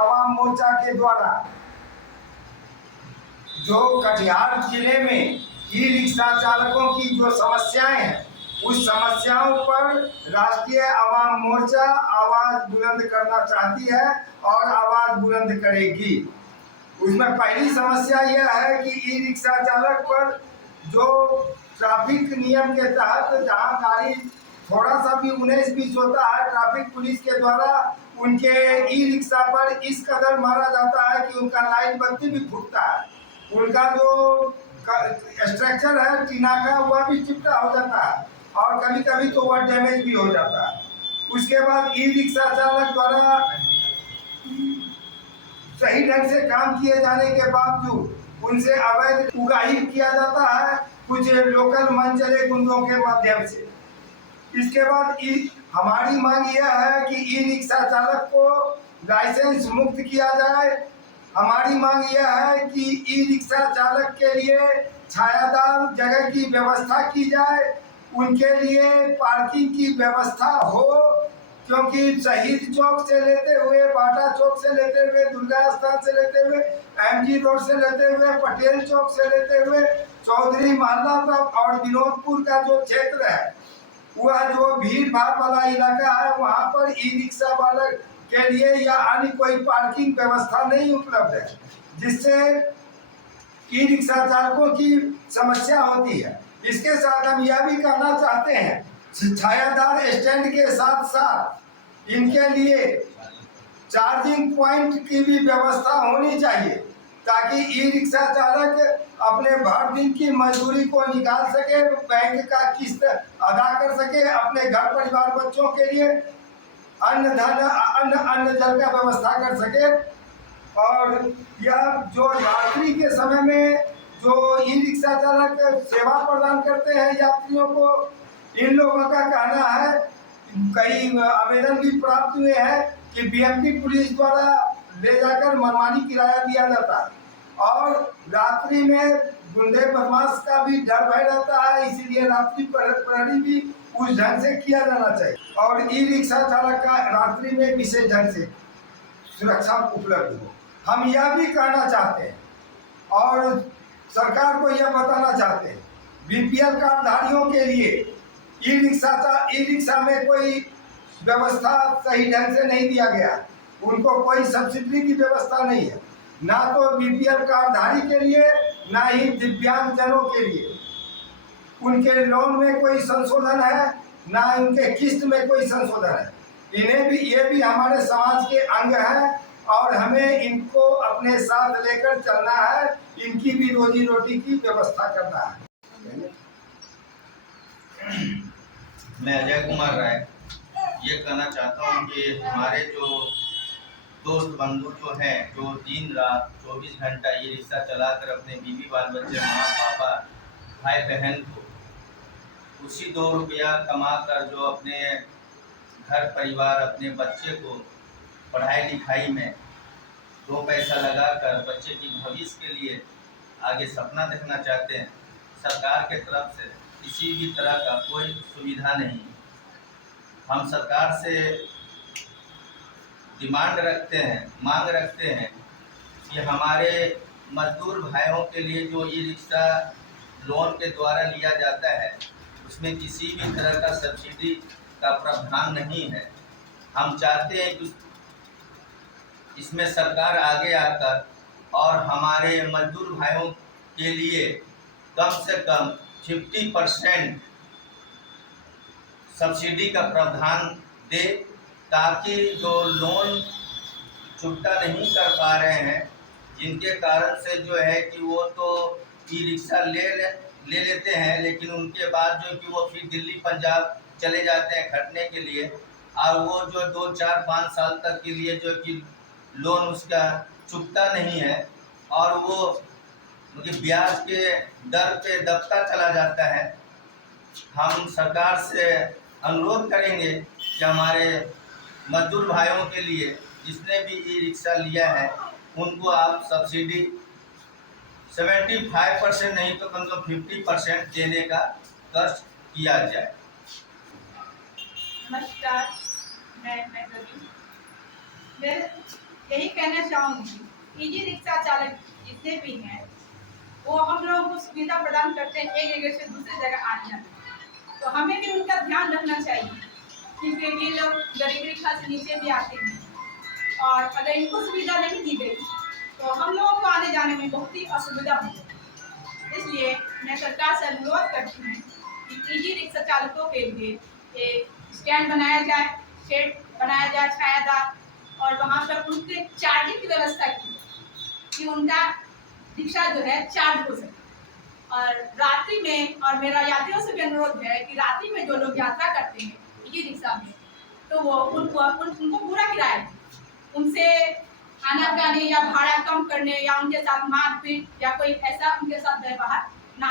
आवाम मोर्चा के द्वारा जो कटिहार जिले में ई रिक्शा चालकों की जो समस्याएं हैं, उस समस्याओं पर राष्ट्रीय आवाम मोर्चा आवाज बुलंद करना चाहती है और आवाज बुलंद करेगी। उसमें पहली समस्या यह है कि ई रिक्शा चालक पर जो ट्रैफिक नियम के तहत जहां गाड़ी थोड़ा सा भी 19-20 होता है, ट्रैफिक पुलिस के द्वारा उनके ई रिक्शा पर इस कदर मारा जाता है कि उनका लाइट बत्ती भी फूटता है, उनका जो स्ट्रक्चर है टीना का वह भी चिपटा हो जाता है और कभी कभी तो वह डैमेज भी हो जाता है। उसके बाद ई रिक्शा चालक द्वारा सही ढंग से काम किए जाने के बावजूद उनसे अवैध उगाही किया जाता है कुछ लोकल मनचले गुंडों के माध्यम से। इसके बाद हमारी मांग यह है कि ई रिक्शा चालक को लाइसेंस मुक्त किया जाए। हमारी मांग यह है कि ई रिक्शा चालक के लिए छायादार जगह की व्यवस्था की जाए, उनके लिए पार्किंग की व्यवस्था हो, क्योंकि शहीद चौक से लेते हुए, बाटा चौक से लेते हुए, दुर्गा स्थान से लेते हुए, एमजी रोड से लेते हुए, पटेल चौक से लेते हुए, चौधरी मोहल्ला तक और विनोदपुर का जो क्षेत्र है, वह जो भीड़ भाड़ वाला इलाका है, वहाँ पर ई रिक्शा वाले के लिए या अन्य कोई पार्किंग व्यवस्था नहीं उपलब्ध है, जिससे ई रिक्शा चालकों की समस्या होती है। इसके साथ हम यह भी कहना चाहते हैं, छायादार स्टैंड के साथ साथ इनके लिए चार्जिंग पॉइंट की भी व्यवस्था होनी चाहिए, ताकि ई रिक्शा चालक अपने भर दिन की मजदूरी को निकाल सके, बैंक का किस्त अदा कर सके, अपने घर परिवार बच्चों के लिए अन्न जल का व्यवस्था कर सके। और यह जो यात्री के समय में जो ई रिक्शा चालक सेवा प्रदान करते हैं यात्रियों को, इन लोगों का कहना है, कई आवेदन भी प्राप्त हुए हैं कि बीएमपी पुलिस द्वारा ले जाकर मनमानी किराया दिया जाता है और रात्रि में गुंडे बदमाश का भी डर भय रहता है, इसीलिए रात्रि प्रहरी भी उस ढंग से किया जाना चाहिए और ई रिक्शा चालक का रात्रि में विशेष ढंग से सुरक्षा उपलब्ध हो। हम यह भी कहना चाहते हैं और सरकार को यह बताना चाहते हैं, बीपीएल कार्डधारियों के लिए ई रिक्शा में कोई व्यवस्था सही ढंग से नहीं दिया गया, उनको कोई सब्सिडी की व्यवस्था नहीं है, ना तो बीपीएल कार्डधारी के लिए ना ही दिव्यांग जनों के लिए। उनके लोन में कोई संशोधन है, ना उनके किस्त में कोई संशोधन है। इन्हें भी, ये भी हमारे समाज के अंग है और हमें इनको अपने साथ लेकर चलना है, इनकी भी रोजी रोटी की व्यवस्था करना है। मैं अजय कुमार राय ये कहना चाहता हूँ कि हमारे जो दोस्त बंधु जो हैं, जो दिन रात 24 घंटा ये रिक्शा चलाकर अपने बीवी बाल बच्चे, माँ पापा, भाई बहन को उसी 2 रुपया कमा कर जो अपने घर परिवार, अपने बच्चे को पढ़ाई लिखाई में 2 पैसा लगाकर बच्चे की भविष्य के लिए आगे सपना देखना चाहते हैं, सरकार के तरफ से किसी भी तरह का कोई सुविधा नहीं। हम सरकार से डिमांड रखते हैं, मांग रखते हैं कि हमारे मजदूर भाइयों के लिए जो ई रिक्शा लोन के द्वारा लिया जाता है, उसमें किसी भी तरह का सब्सिडी का प्रावधान नहीं है। हम चाहते हैं कि इसमें सरकार आगे आकर और हमारे मजदूर भाइयों के लिए कम से कम 50% सब्सिडी का प्रावधान दे, ताकि जो लोन चुकता नहीं कर पा रहे हैं, जिनके कारण से जो है कि वो तो ई रिक्शा ले लेते हैं, लेकिन उनके बाद जो कि वो फिर दिल्ली पंजाब चले जाते हैं खटने के लिए, और वो जो 2, 4, 5 साल तक के लिए जो कि लोन उसका चुकता नहीं है और वो मतलब ब्याज के दर पे दबता चला जाता है। हम सरकार से अनुरोध करेंगे कि हमारे मजदूर भाइयों के लिए जिसने भी ई रिक्शा लिया है, उनको आप सब्सिडी 75% नहीं तो कम से कम 50% देने का कष्ट किया जाए। नमस्कार, मैं कवि। यही कहना चाहूँगी ईजी रिक्शा चालक जितने भी हैं वो हम लोगों को सुविधा प्रदान करते हैं एक जगह से दूसरी जगह आने जाने। तो हमें भी उनका ध्यान रखना चाहिए क्योंकि ये लोग गरीबी रेखा से नीचे भी आते हैं और अगर इनको सुविधा नहीं दी गई तो हम लोगों को आने जाने में बहुत ही असुविधा होगी। इसलिए मैं सरकार से अनुरोध करती हूँ कि ईजी रिक्शा चालकों के लिए एक स्टैंड बनाया जाए, शेड बनाया जाए छायादार, और वहाँ पर उनके चार्जिंग की व्यवस्था की कि उनका रिक्शा जो है चार्ज हो सके। और रात्रि में, और मेरा यात्रियों से भी अनुरोध है कि रात्रि में जो लोग यात्रा करते हैं ईजी रिक्शा में तो वो उनको पूरा किराया दें, उनसे खाना खाने या भाड़ा कम करने या उनके साथ मारपीट या कोई ऐसा उनके साथ व्यवहार ना